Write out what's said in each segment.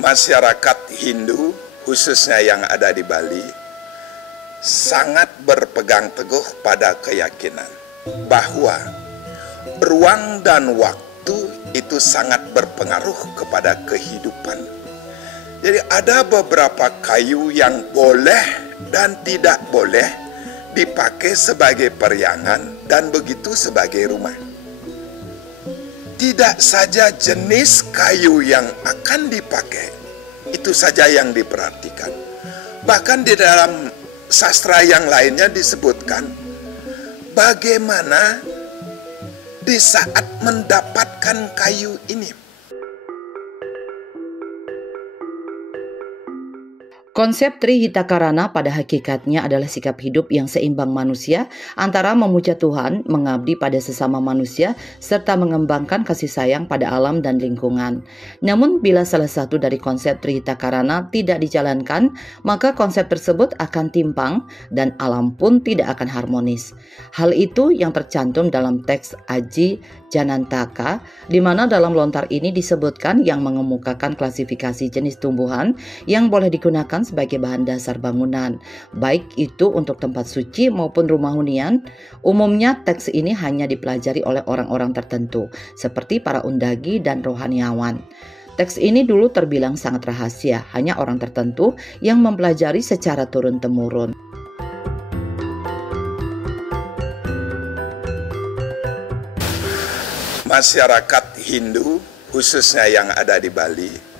Masyarakat Hindu, khususnya yang ada di Bali, sangat berpegang teguh pada keyakinan bahwa ruang dan waktu itu sangat berpengaruh kepada kehidupan. Jadi ada beberapa kayu yang boleh dan tidak boleh dipakai sebagai periangan dan begitu sebagai rumah. Tidak saja jenis kayu yang akan dipakai, itu saja yang diperhatikan. Bahkan di dalam sastra yang lainnya disebutkan bagaimana di saat mendapatkan kayu ini. Konsep Trihitakarana pada hakikatnya adalah sikap hidup yang seimbang manusia antara memuja Tuhan, mengabdi pada sesama manusia, serta mengembangkan kasih sayang pada alam dan lingkungan. Namun bila salah satu dari konsep Trihitakarana tidak dijalankan, maka konsep tersebut akan timpang dan alam pun tidak akan harmonis. Hal itu yang tercantum dalam teks Aji Janantaka, di mana dalam lontar ini disebutkan yang mengemukakan klasifikasi jenis tumbuhan yang boleh digunakan sebagai bahan dasar bangunan, baik itu untuk tempat suci maupun rumah hunian. Umumnya teks ini hanya dipelajari oleh orang-orang tertentu, seperti para undagi dan rohaniawan. Teks ini dulu terbilang sangat rahasia, hanya orang tertentu yang mempelajari secara turun-temurun. Masyarakat Hindu, khususnya yang ada di Bali,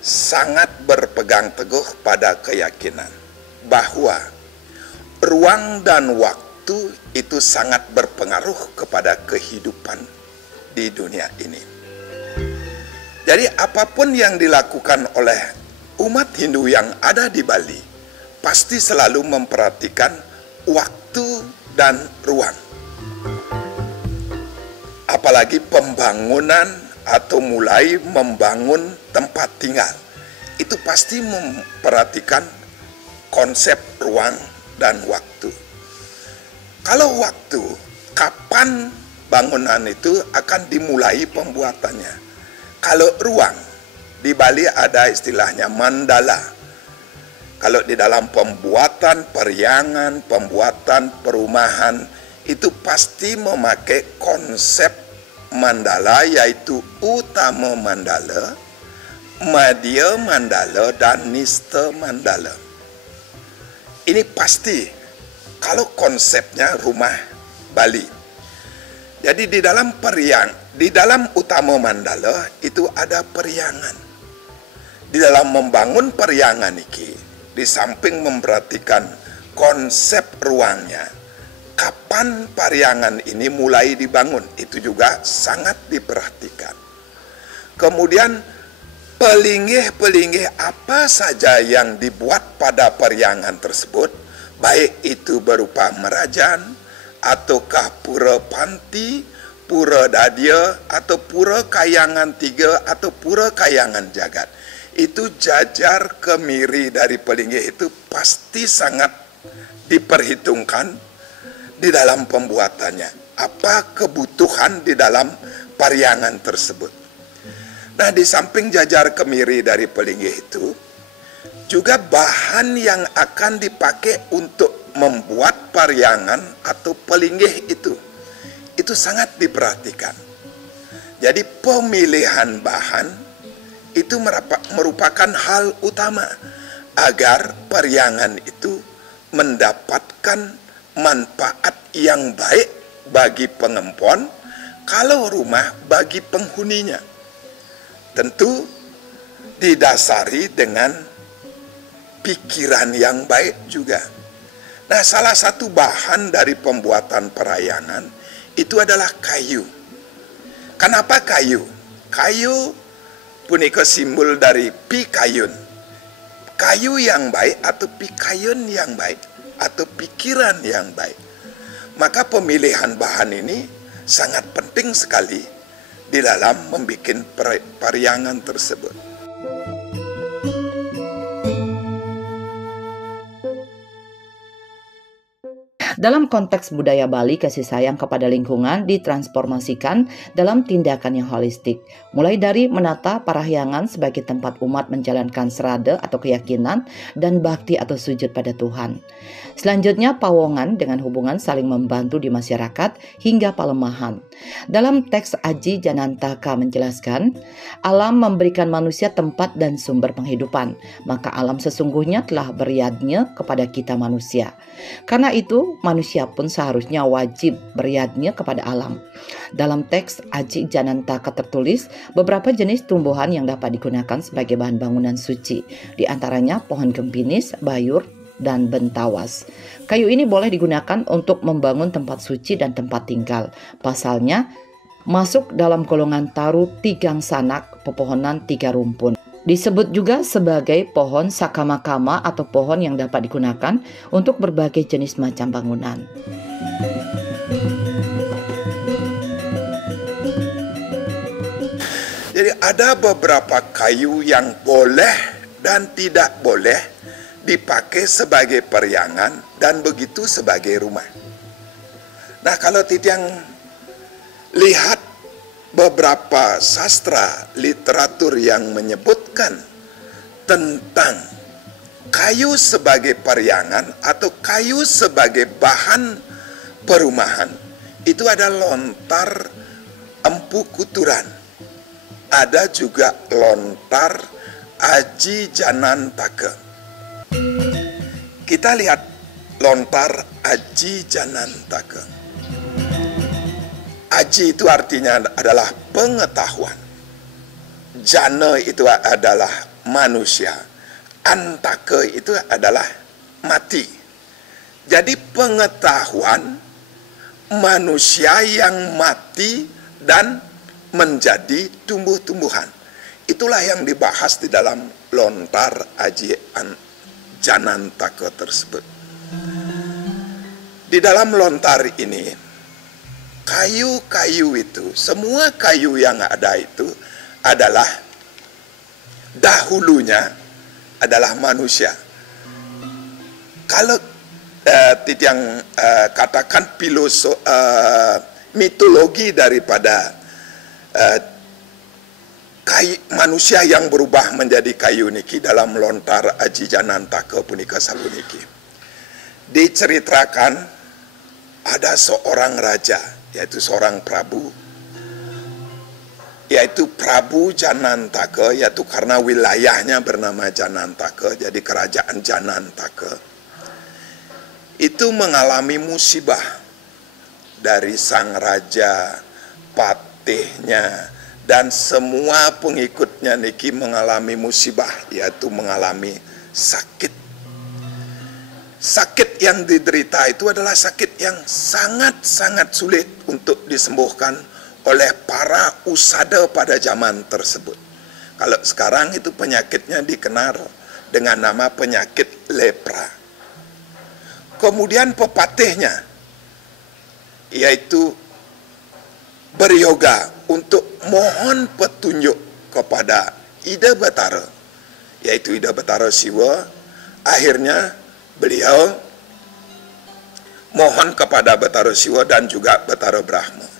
sangat berpegang teguh pada keyakinan bahwa ruang dan waktu itu sangat berpengaruh kepada kehidupan di dunia ini. Jadi apapun yang dilakukan oleh umat Hindu yang ada di Bali pasti selalu memperhatikan waktu dan ruang. Apalagi pembangunan atau mulai membangun tempat tinggal, itu pasti memperhatikan konsep ruang dan waktu. Kalau waktu, kapan bangunan itu akan dimulai pembuatannya. Kalau ruang, di Bali ada istilahnya mandala. Kalau di dalam pembuatan periangan, pembuatan perumahan, itu pasti memakai konsep mandala, yaitu utama mandala, madhya mandala, dan nistha mandala. Ini pasti kalau konsepnya rumah Bali. Jadi di dalam utama mandala itu ada periangan. Di dalam membangun periangan ini, di samping memperhatikan konsep ruangnya, kapan periangan ini mulai dibangun, itu juga sangat diperhatikan. Kemudian pelinggih-pelinggih apa saja yang dibuat pada periangan tersebut, baik itu berupa merajan, ataukah pura panti, pura dadya, atau pura kayangan tiga, atau pura kayangan jagat. Itu jajar kemiri dari pelinggih itu pasti sangat diperhitungkan di dalam pembuatannya. Apa kebutuhan di dalam periangan tersebut. Nah, di samping jajar kemiri dari pelinggih itu, juga bahan yang akan dipakai untuk membuat periangan atau pelinggih itu sangat diperhatikan. Jadi pemilihan bahan itu merupakan hal utama agar periangan itu mendapatkan manfaat yang baik bagi pengempon, kalau rumah bagi penghuninya. Tentu didasari dengan pikiran yang baik juga. Nah, salah satu bahan dari pembuatan periangan itu adalah kayu. Kenapa kayu? Kayu punika simbol dari pikayun. Kayu yang baik atau pikayun yang baik, atau pikiran yang baik. Maka pemilihan bahan ini sangat penting sekali di dalam membuat periangan tersebut. Dalam konteks budaya Bali, kasih sayang kepada lingkungan ditransformasikan dalam tindakan yang holistik, mulai dari menata parahyangan sebagai tempat umat menjalankan serada atau keyakinan dan bakti atau sujud pada Tuhan. Selanjutnya, pawongan dengan hubungan saling membantu di masyarakat hingga palemahan. Dalam teks Aji Janantaka menjelaskan, alam memberikan manusia tempat dan sumber penghidupan, maka alam sesungguhnya telah beryadnya kepada kita manusia. Karena itu, manusia pun seharusnya wajib beryadnya kepada alam. Dalam teks Aji Janantaka tertulis beberapa jenis tumbuhan yang dapat digunakan sebagai bahan bangunan suci, di antaranya pohon gempinis, bayur, dan bentawas. Kayu ini boleh digunakan untuk membangun tempat suci dan tempat tinggal. Pasalnya, masuk dalam golongan taru tigang sanak, pepohonan tiga rumpun. Disebut juga sebagai pohon sakamakama atau pohon yang dapat digunakan untuk berbagai jenis macam bangunan. Jadi ada beberapa kayu yang boleh dan tidak boleh dipakai sebagai periangan dan begitu sebagai rumah. Nah, kalau titiang lihat beberapa sastra literatur yang menyebutkan tentang kayu sebagai periangan atau kayu sebagai bahan perumahan, itu ada lontar empu kuturan, ada juga lontar Aji Janantaka. Kita lihat lontar Aji Janantaka. Aji itu artinya adalah pengetahuan. Jana itu adalah manusia. Antaka itu adalah mati. Jadi pengetahuan manusia yang mati dan menjadi tumbuh-tumbuhan. Itulah yang dibahas di dalam lontar Aji Janantaka tersebut. Di dalam lontar ini, kayu-kayu itu, semua kayu yang ada itu adalah dahulunya adalah manusia. Kalau yang katakan mitologi daripada manusia yang berubah menjadi kayu niki dalam lontar Aji Janantaka punika sapuniki. Diceritakan ada seorang raja, yaitu seorang prabu, yaitu Prabu Janantaka, yaitu karena wilayahnya bernama Janantaka, jadi kerajaan Janantaka. Itu mengalami musibah dari sang raja, patihnya, dan semua pengikutnya niki mengalami musibah, yaitu mengalami sakit. Sakit yang diderita itu adalah sakit yang sangat-sangat sulit untuk disembuhkan oleh para usada pada zaman tersebut. Kalau sekarang itu penyakitnya dikenal dengan nama penyakit lepra. Kemudian pepatihnya, yaitu beryoga untuk mohon petunjuk kepada Ida Batara, yaitu Ida Batara Siwa. Akhirnya beliau mohon kepada Batara Siwa dan juga Batara Brahma.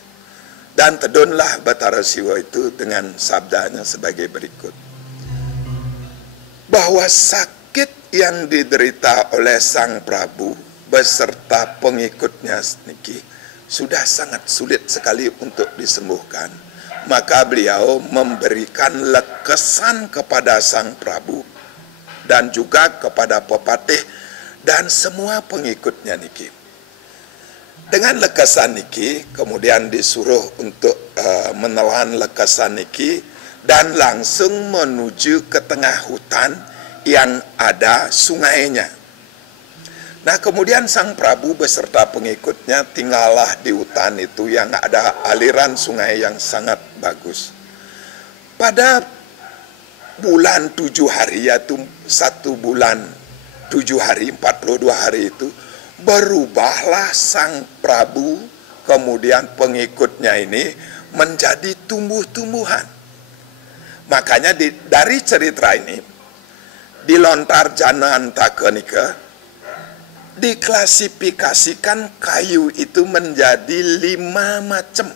Dan tedunlah Batara Siwa itu dengan sabdanya sebagai berikut. Bahwa sakit yang diderita oleh Sang Prabu beserta pengikutnya niki sudah sangat sulit sekali untuk disembuhkan. Maka beliau memberikan lekesan kepada Sang Prabu dan juga kepada pepatih dan semua pengikutnya niki. Dengan lekesan niki kemudian disuruh untuk menelan lekesan niki dan langsung menuju ke tengah hutan yang ada sungainya. Nah, kemudian Sang Prabu beserta pengikutnya tinggallah di hutan itu yang ada aliran sungai yang sangat bagus. Pada bulan 7 hari, yaitu 1 bulan 7 hari, 42 hari itu, berubahlah Sang Prabu, kemudian pengikutnya ini menjadi tumbuh-tumbuhan. Makanya dari cerita ini, di lontar Janantaka nika, diklasifikasikan kayu itu menjadi 5 macam.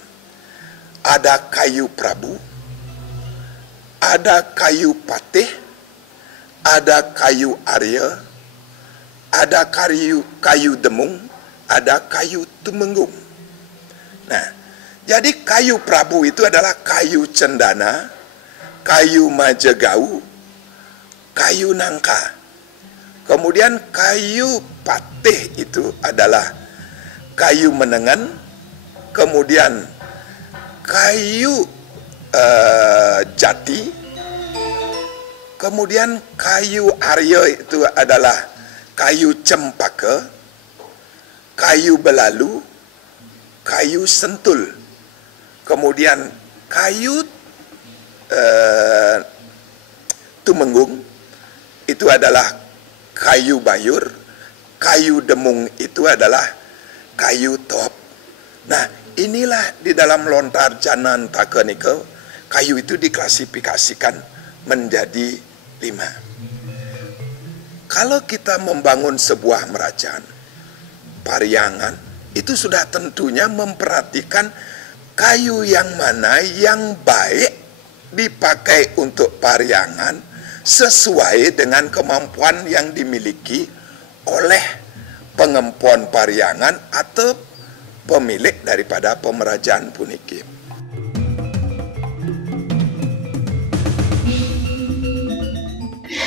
Ada kayu prabu, ada kayu patih, ada kayu arya, ada kayu demung, ada kayu tumenggung. Nah, jadi kayu prabu itu adalah kayu cendana, kayu majegau, kayu nangka. Kemudian kayu patih itu adalah kayu menengan, kemudian kayu jati, kemudian kayu arya itu adalah kayu cempaka, kayu belalu, kayu sentul, kemudian kayu tumenggung itu adalah kayu bayur, kayu demung itu adalah kayu top. Nah, inilah di dalam lontar janan taka nikel, kayu itu diklasifikasikan menjadi 5. Kalau kita membangun sebuah merajaan, pariangan, itu sudah tentunya memperhatikan kayu yang mana yang baik dipakai untuk pariangan sesuai dengan kemampuan yang dimiliki oleh pengempuan pariangan atau pemilik daripada pemerajaan puniki.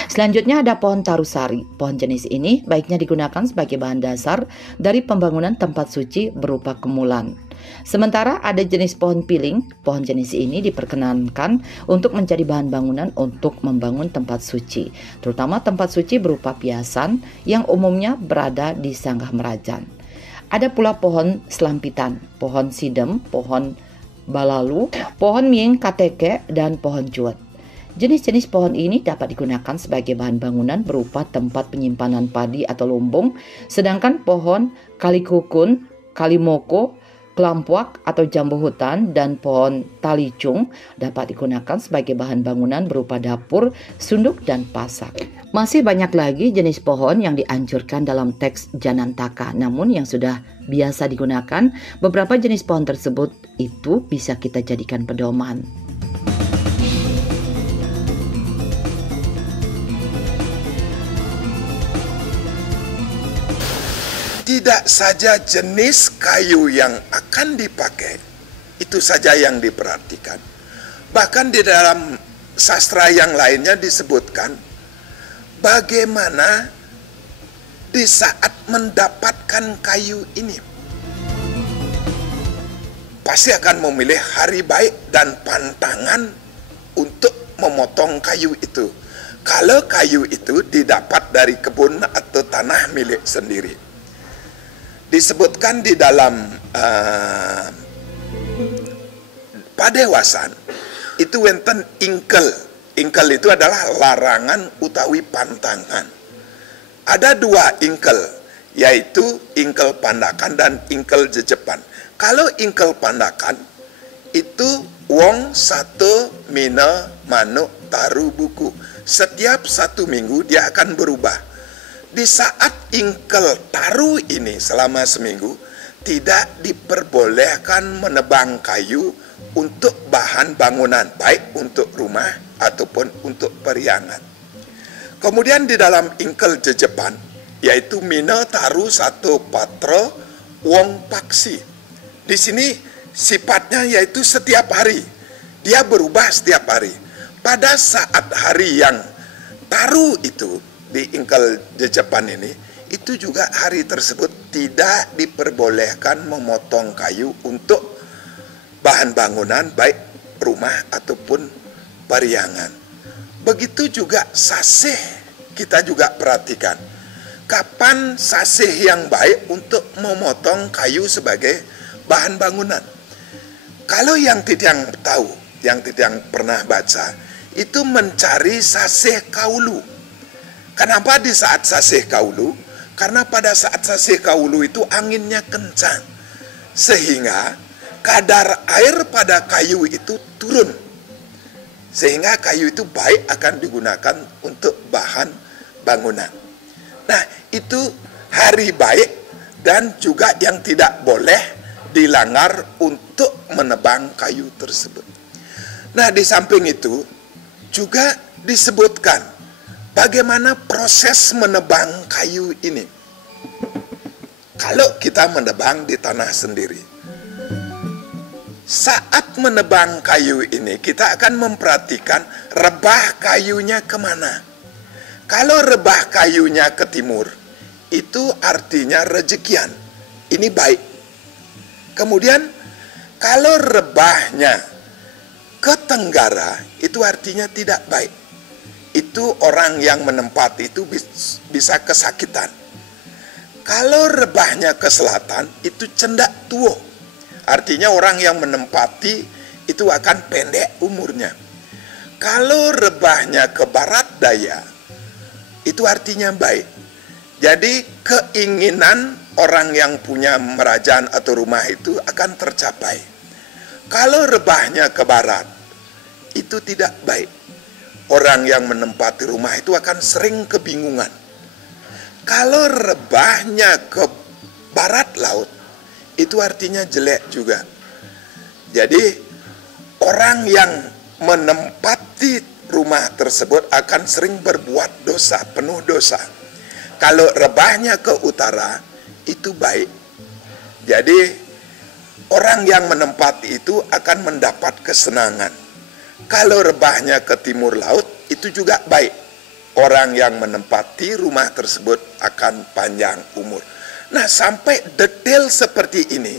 Selanjutnya ada pohon tarusari. Pohon jenis ini baiknya digunakan sebagai bahan dasar dari pembangunan tempat suci berupa kemulan. Sementara ada jenis pohon piling. Pohon jenis ini diperkenankan untuk menjadi bahan bangunan untuk membangun tempat suci, terutama tempat suci berupa piasan yang umumnya berada di sanggah merajaan. Ada pula pohon selampitan, pohon sidem, pohon balalu, pohon mieng kateke, dan pohon juet. Jenis-jenis pohon ini dapat digunakan sebagai bahan bangunan berupa tempat penyimpanan padi atau lumbung, sedangkan pohon kalikukun, kalimoko, kelampuak atau jambu hutan, dan pohon talicung dapat digunakan sebagai bahan bangunan berupa dapur, sunduk, dan pasak. Masih banyak lagi jenis pohon yang dianjurkan dalam teks Janantaka, namun yang sudah biasa digunakan, beberapa jenis pohon tersebut itu bisa kita jadikan pedoman. Tidak saja jenis kayu yang akan dipakai, itu saja yang diperhatikan. Bahkan di dalam sastra yang lainnya disebutkan bagaimana di saat mendapatkan kayu ini. Pasti akan memilih hari baik dan pantangan untuk memotong kayu itu. Kalau kayu itu didapat dari kebun atau tanah milik sendiri. Disebutkan di dalam padewasan itu wenten ingkel. Ingkel itu adalah larangan utawi pantangan. Ada 2 ingkel, yaitu ingkel pandakan dan ingkel jejepan. Kalau ingkel pandakan itu wong satu mina manuk taru buku. Setiap 1 minggu dia akan berubah. Di saat ingkel taru ini selama seminggu, tidak diperbolehkan menebang kayu untuk bahan bangunan, baik untuk rumah ataupun untuk periangan. Kemudian di dalam ingkel jejepan, yaitu mina taru satu patra wong paksi. Di sini sifatnya yaitu setiap hari, dia berubah setiap hari. Pada saat hari yang taru itu, di ingkel jejepan ini, itu juga hari tersebut tidak diperbolehkan memotong kayu untuk bahan bangunan, baik rumah ataupun periangan. Begitu juga sasih, kita juga perhatikan. Kapan sasih yang baik untuk memotong kayu sebagai bahan bangunan? Kalau yang tidak tahu, yang tidak pernah baca, itu mencari sasih kaulu. Kenapa di saat sasih kaulu? Karena pada saat sasih kaulu itu anginnya kencang, sehingga kadar air pada kayu itu turun, sehingga kayu itu baik akan digunakan untuk bahan bangunan. Nah, itu hari baik dan juga yang tidak boleh dilanggar untuk menebang kayu tersebut. Nah, di samping itu juga disebutkan bagaimana proses menebang kayu ini. Kalau kita menebang di tanah sendiri, saat menebang kayu ini kita akan memperhatikan rebah kayunya kemana. Kalau rebah kayunya ke timur, itu artinya rejekian, ini baik. Kemudian kalau rebahnya ke tenggara, itu artinya tidak baik. Itu orang yang menempati itu bisa kesakitan. Kalau rebahnya ke selatan, itu cendak tua. Artinya orang yang menempati itu akan pendek umurnya. Kalau rebahnya ke barat daya, itu artinya baik. Jadi keinginan orang yang punya merajaan atau rumah itu akan tercapai. Kalau rebahnya ke barat, itu tidak baik. Orang yang menempati rumah itu akan sering kebingungan. Kalau rebahnya ke barat laut, itu artinya jelek juga. Jadi orang yang menempati rumah tersebut akan sering berbuat dosa, penuh dosa. Kalau rebahnya ke utara, itu baik. Jadi orang yang menempati itu akan mendapat kesenangan. Kalau rebahnya ke timur laut, itu juga baik. Orang yang menempati rumah tersebut akan panjang umur. Nah, sampai detail seperti ini,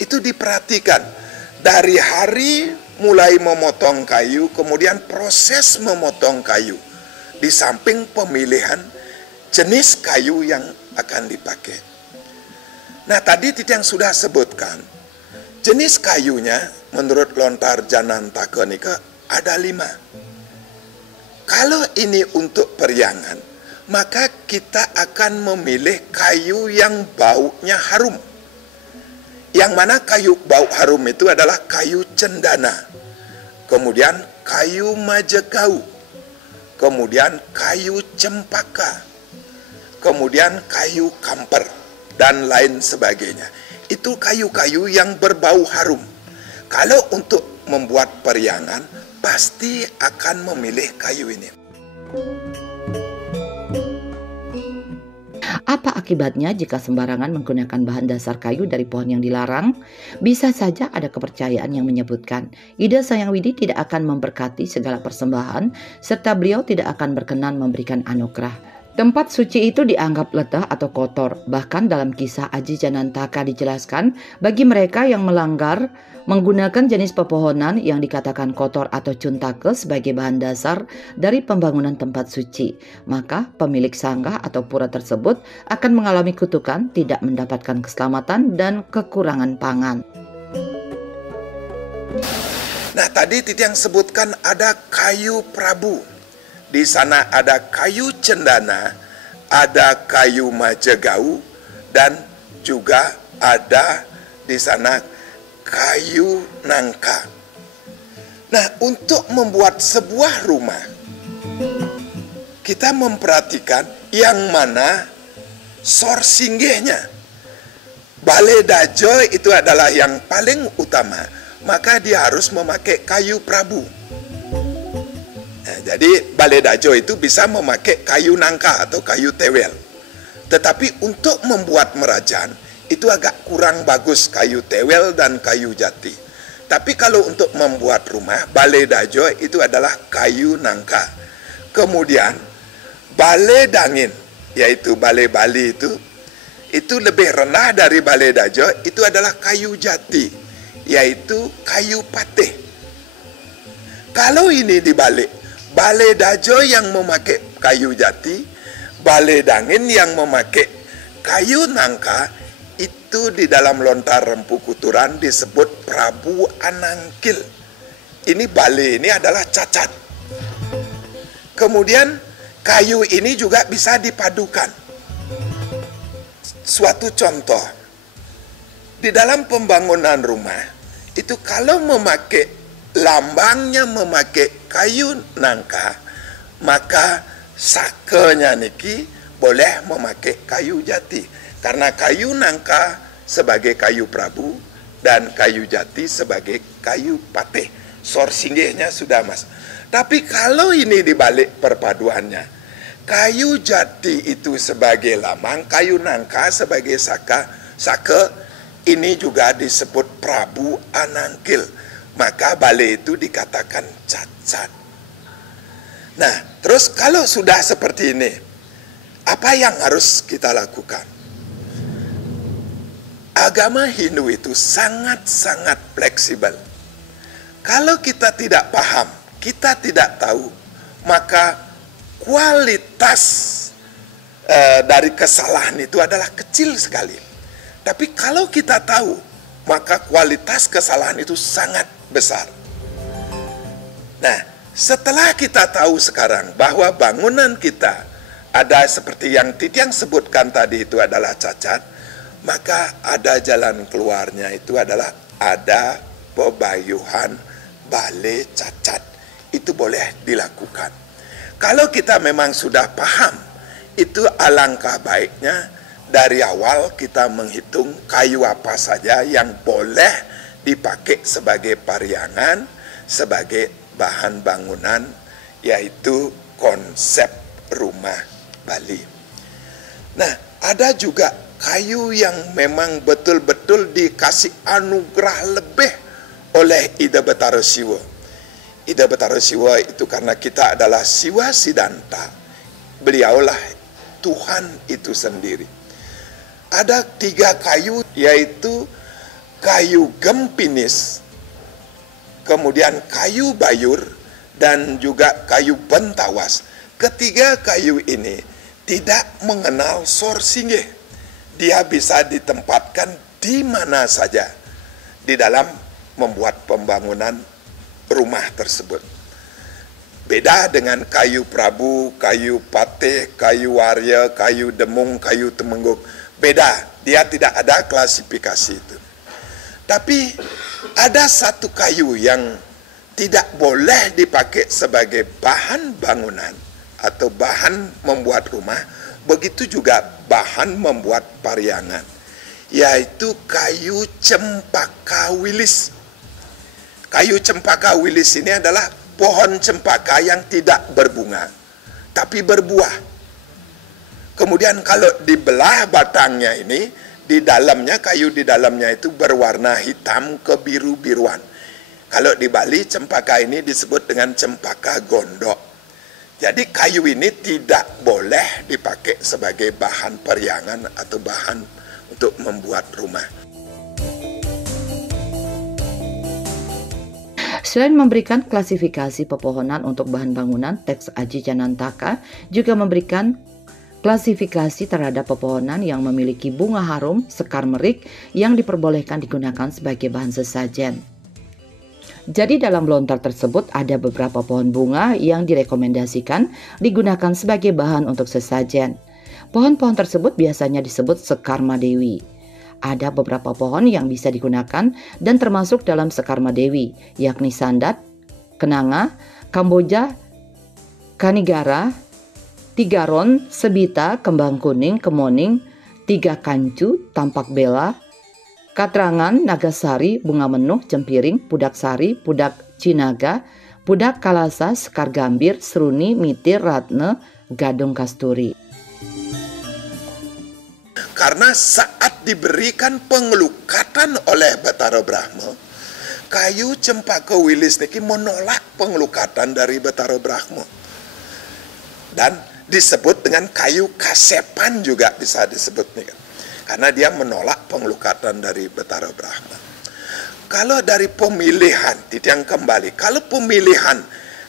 itu diperhatikan. Dari hari mulai memotong kayu, kemudian proses memotong kayu. Di samping pemilihan jenis kayu yang akan dipakai. Nah, tadi yang sudah sebutkan, jenis kayunya menurut Lontar Janantaka Nika ada 5. Kalau ini untuk periangan, maka kita akan memilih kayu yang baunya harum. Yang mana kayu bau harum itu adalah kayu cendana, kemudian kayu majekau, kemudian kayu cempaka, kemudian kayu kamper, dan lain sebagainya. Itu kayu-kayu yang berbau harum. Kalau untuk membuat periangan, pasti akan memilih kayu ini. Apa akibatnya jika sembarangan menggunakan bahan dasar kayu dari pohon yang dilarang? Bisa saja ada kepercayaan yang menyebutkan Ida Sang Hyang Widi tidak akan memberkati segala persembahan, serta beliau tidak akan berkenan memberikan anugerah. Tempat suci itu dianggap letah atau kotor. Bahkan dalam kisah Aji Janantaka dijelaskan, bagi mereka yang melanggar menggunakan jenis pepohonan yang dikatakan kotor atau cuntake sebagai bahan dasar dari pembangunan tempat suci, maka pemilik sanggah atau pura tersebut akan mengalami kutukan, tidak mendapatkan keselamatan dan kekurangan pangan. Nah, tadi yang sebutkan ada kayu prabu. Di sana ada kayu cendana, ada kayu majegau, dan juga ada di sana kayu nangka. Nah, untuk membuat sebuah rumah, kita memperhatikan yang mana sor singgihnya. Balai dajo itu adalah yang paling utama, maka dia harus memakai kayu prabu. Nah, jadi balai dajo itu bisa memakai kayu nangka atau kayu tewel. Tetapi untuk membuat merajan, itu agak kurang bagus kayu tewel dan kayu jati. Tapi kalau untuk membuat rumah, balai dajo itu adalah kayu nangka. Kemudian balai dangin, yaitu balai Bali itu lebih rendah dari balai dajo, itu adalah kayu jati, yaitu kayu patih. Kalau ini dibalik, balai dajo yang memakai kayu jati, balai dangin yang memakai kayu nangka, itu di dalam Lontar Rempu Kuturan disebut Prabu Anangkil. Ini balai ini adalah cacat. Kemudian kayu ini juga bisa dipadukan. Suatu contoh, di dalam pembangunan rumah, itu kalau memakai lambangnya memakai kayu nangka, maka sakenya niki boleh memakai kayu jati. Karena kayu nangka sebagai kayu prabu dan kayu jati sebagai kayu patih. Sorsinggihnya sudah mas. Tapi kalau ini dibalik perpaduannya, kayu jati itu sebagai lamang, kayu nangka sebagai saka, ini juga disebut prabu anangkil. Maka balik itu dikatakan cacat. Nah, terus kalau sudah seperti ini, apa yang harus kita lakukan? Agama Hindu itu sangat-sangat fleksibel. Kalau kita tidak paham, kita tidak tahu, maka kualitas dari kesalahan itu adalah kecil sekali. Tapi kalau kita tahu, maka kualitas kesalahan itu sangat besar. Nah, setelah kita tahu sekarang bahwa bangunan kita ada seperti yang Titiang sebutkan tadi itu adalah cacat, maka ada jalan keluarnya itu adalah ada pebayuhan balai cacat. Itu boleh dilakukan. Kalau kita memang sudah paham, itu alangkah baiknya dari awal kita menghitung kayu apa saja yang boleh dipakai sebagai pariangan, sebagai bahan bangunan, yaitu konsep rumah Bali. Nah, ada juga kayu yang memang betul-betul dikasih anugerah lebih oleh Ida Betara Siwa. Ida Betara Siwa itu karena kita adalah Siwa Siddhanta, beliaulah Tuhan itu sendiri. Ada 3 kayu, yaitu kayu gempinis, kemudian kayu bayur, dan juga kayu bentawas. Ketiga kayu ini tidak mengenal sorsinggih. Dia bisa ditempatkan di mana saja di dalam membuat pembangunan rumah tersebut. Beda dengan kayu prabu, kayu patih, kayu warya, kayu demung, kayu temengguk. Beda, dia tidak ada klasifikasi itu. Tapi ada satu kayu yang tidak boleh dipakai sebagai bahan bangunan atau bahan membuat rumah, begitu juga bahan membuat pariangan, yaitu kayu cempaka wilis. Kayu cempaka wilis ini adalah pohon cempaka yang tidak berbunga, tapi berbuah. Kemudian kalau dibelah batangnya ini, di dalamnya, kayu di dalamnya itu berwarna hitam kebiru-biruan. Kalau di Bali, cempaka ini disebut dengan cempaka gondok. Jadi kayu ini tidak boleh dipakai sebagai bahan pariangan atau bahan untuk membuat rumah. Selain memberikan klasifikasi pepohonan untuk bahan bangunan, teks Aji Janantaka juga memberikan klasifikasi terhadap pepohonan yang memiliki bunga harum, sekar merik yang diperbolehkan digunakan sebagai bahan sesajen. Jadi dalam lontar tersebut ada beberapa pohon bunga yang direkomendasikan digunakan sebagai bahan untuk sesajen. Pohon-pohon tersebut biasanya disebut sekar madewi. Ada beberapa pohon yang bisa digunakan dan termasuk dalam sekar madewi, yakni sandat, kenanga, kamboja, kanigara, tigaron, sebita, kembang kuning, kemoning, tiga kancu, tampak bela, katrangan, nagasari, bunga menuh, cempiring, pudak sari, pudak cinaga, pudak kalasa, sekar gambir, seruni, mitir, ratna, gadung kasturi. Karena saat diberikan pengelukatan oleh Batara Brahma, kayu cempaka wilis niki menolak pengelukatan dari Batara Brahma. Dan disebut dengan kayu kasepan juga bisa disebut nih kan. Karena dia menolak pengelukatan dari Batara Brahma. Kalau dari pemilihan, Titiang kembali, kalau pemilihan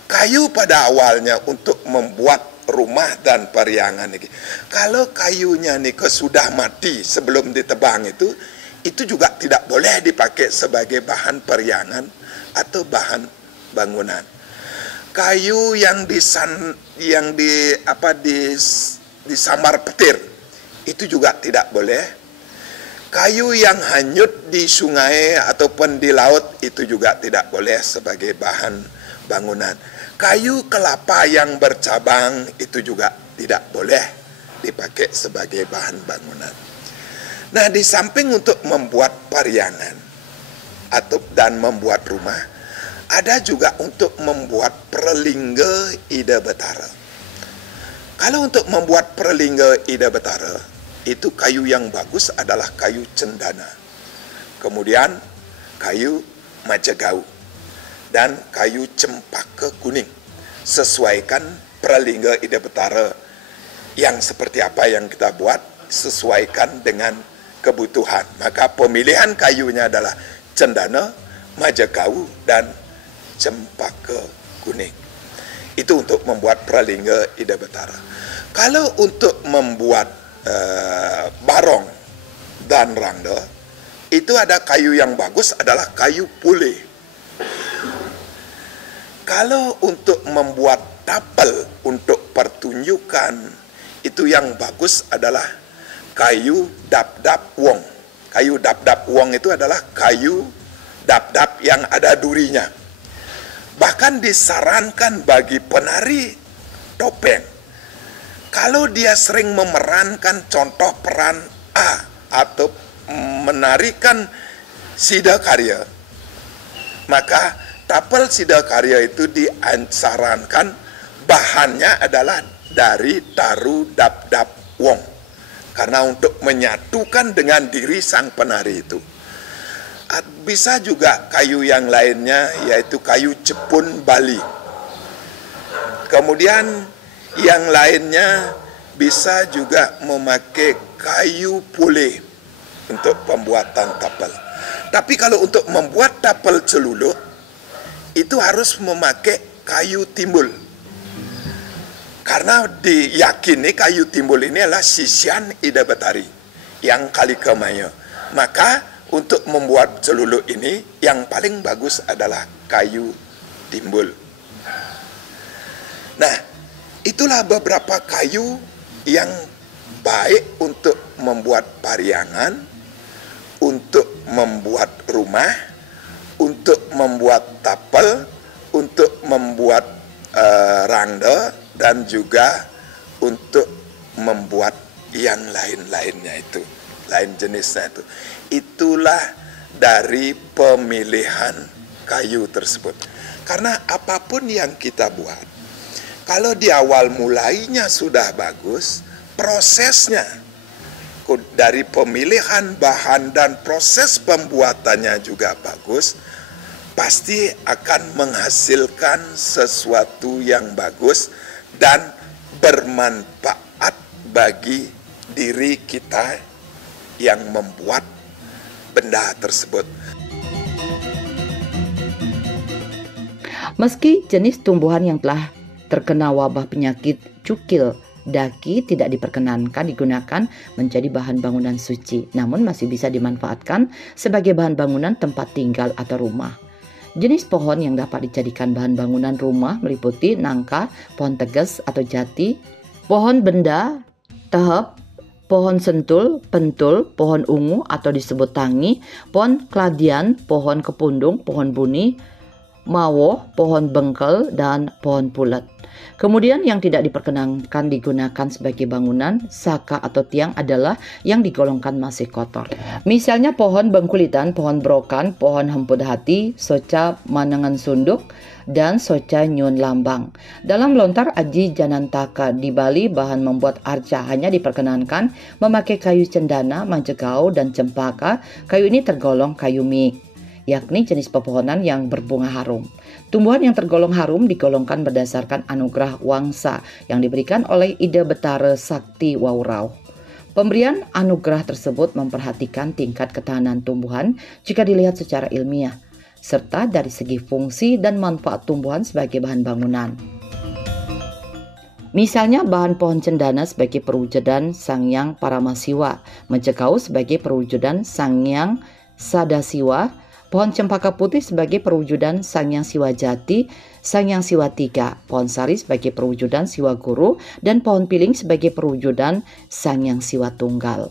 kayu pada awalnya untuk membuat rumah dan pariangan ini, kalau kayunya nih sudah mati sebelum ditebang itu juga tidak boleh dipakai sebagai bahan pariangan atau bahan bangunan. Kayu yang disambar petir itu juga tidak boleh. Kayu yang hanyut di sungai ataupun di laut itu juga tidak boleh sebagai bahan bangunan. Kayu kelapa yang bercabang itu juga tidak boleh dipakai sebagai bahan bangunan. Nah, di samping untuk membuat pariangan dan membuat rumah, ada juga untuk membuat perlingga ida betara. Kalau untuk membuat perlingga ida betara, itu kayu yang bagus adalah kayu cendana. Kemudian kayu majagau dan kayu cempaka kuning. Sesuaikan perlingga ida betara yang seperti apa yang kita buat, sesuaikan dengan kebutuhan. Maka pemilihan kayunya adalah cendana, majagau, dan cempaka kuning. Itu untuk membuat pralingga ida betara. Kalau untuk membuat barong dan rangda, itu ada kayu yang bagus adalah kayu pule. Kalau untuk membuat tapel untuk pertunjukan, itu yang bagus adalah kayu dap-dap wong. Kayu dap-dap wong itu adalah kayu dap-dap yang ada durinya. Bahkan disarankan bagi penari topeng, kalau dia sering memerankan contoh peran A atau menarikan sidakarya, maka tapel sidakarya itu disarankan bahannya adalah dari taru dap-dap wong. Karena untuk menyatukan dengan diri sang penari itu. Bisa juga kayu yang lainnya, yaitu kayu cepun Bali. Kemudian yang lainnya bisa juga memakai kayu pule untuk pembuatan tapel. Tapi kalau untuk membuat tapel celuluh, itu harus memakai kayu timbul. Karena diyakini kayu timbul ini adalah sisian ida betari yang kali kemaya. Maka untuk membuat celuluh ini yang paling bagus adalah kayu timbul. Nah, itulah beberapa kayu yang baik untuk membuat pariangan, untuk membuat rumah, untuk membuat tapel, untuk membuat rangda, dan juga untuk membuat yang lain-lainnya itu, lain jenisnya itu. Itulah dari pemilihan kayu tersebut. Karena apapun yang kita buat, kalau di awal mulainya sudah bagus, prosesnya dari pemilihan bahan dan proses pembuatannya juga bagus, pasti akan menghasilkan sesuatu yang bagus dan bermanfaat bagi diri kita yang membuat benda tersebut. Meski jenis tumbuhan yang telah terkena wabah penyakit cukil daki tidak diperkenankan digunakan menjadi bahan bangunan suci, namun masih bisa dimanfaatkan sebagai bahan bangunan tempat tinggal atau rumah. Jenis pohon yang dapat dijadikan bahan bangunan rumah meliputi nangka, pohon teges atau jati, pohon benda, tehep, pohon sentul, pentul, pohon ungu atau disebut tangi, pohon keladian, pohon kepundung, pohon buni, mawo, pohon bengkel, dan pohon pulet. Kemudian yang tidak diperkenankan digunakan sebagai bangunan, saka atau tiang adalah yang digolongkan masih kotor. Misalnya pohon bengkulitan, pohon brokan, pohon hemput hati, soca manangan sunduk, dan soca nyun lambang. Dalam lontar aji janantaka di Bali, bahan membuat arca hanya diperkenankan memakai kayu cendana, majegau, dan cempaka. Kayu ini tergolong kayu mik, yakni jenis pepohonan yang berbunga harum. Tumbuhan yang tergolong harum digolongkan berdasarkan anugerah wangsa yang diberikan oleh Ida Betara Sakti Waurau. Pemberian anugerah tersebut memperhatikan tingkat ketahanan tumbuhan jika dilihat secara ilmiah, serta dari segi fungsi dan manfaat tumbuhan sebagai bahan bangunan. Misalnya bahan pohon cendana sebagai perwujudan Sangyang Paramasiwa, majegau sebagai perwujudan Sangyang Sadasiwa, pohon cempaka putih sebagai perwujudan Sangyang Siwa Jati, Sangyang Siwa Tiga, pohon sari sebagai perwujudan Siwa Guru, dan pohon piling sebagai perwujudan Sangyang Siwa Tunggal.